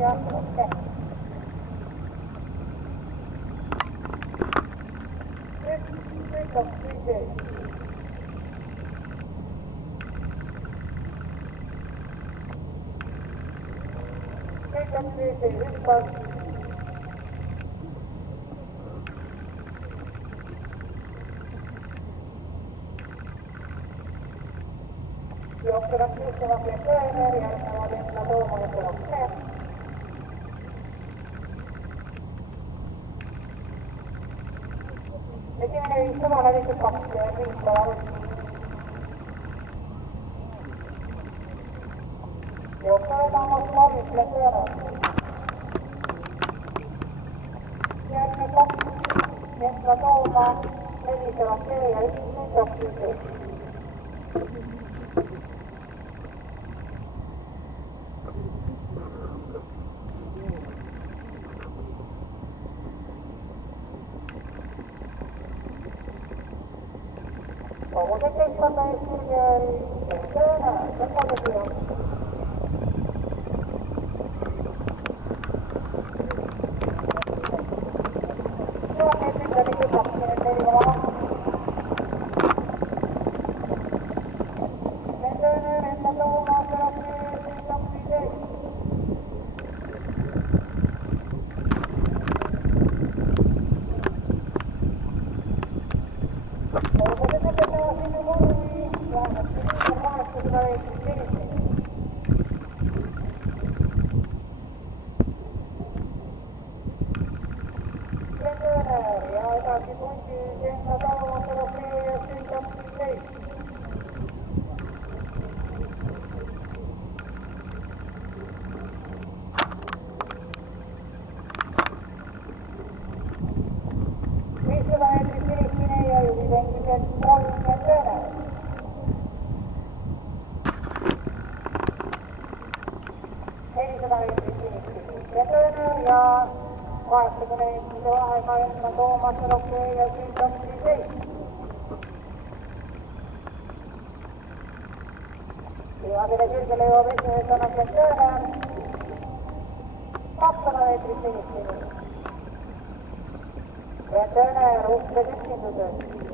ja okei. Nyt on kyse. Nyt on kyse. Hyppäys. Johtavat ystävämme Söner ja Järjestelmä Tuomoinen okei. Ensimmäinen samalla liikekappeen riittävä. Johtavat on Marjusille Söner. Järjestelmä 2, Järjestelmä Tuomaa, Elisellä C ja 1 on kyse. Comunque che sta il treno, che posizione? Io ho messo il treno che fa, che ne arriva. Mentre è stato una ja 80 kiloa aikaa, jotta Tuomas okei ja 27. Ja vielä kylkele jo vesi sanat ja syödään. 200 metrin sinistinen. Ja tänään ruppe yksin tytöön.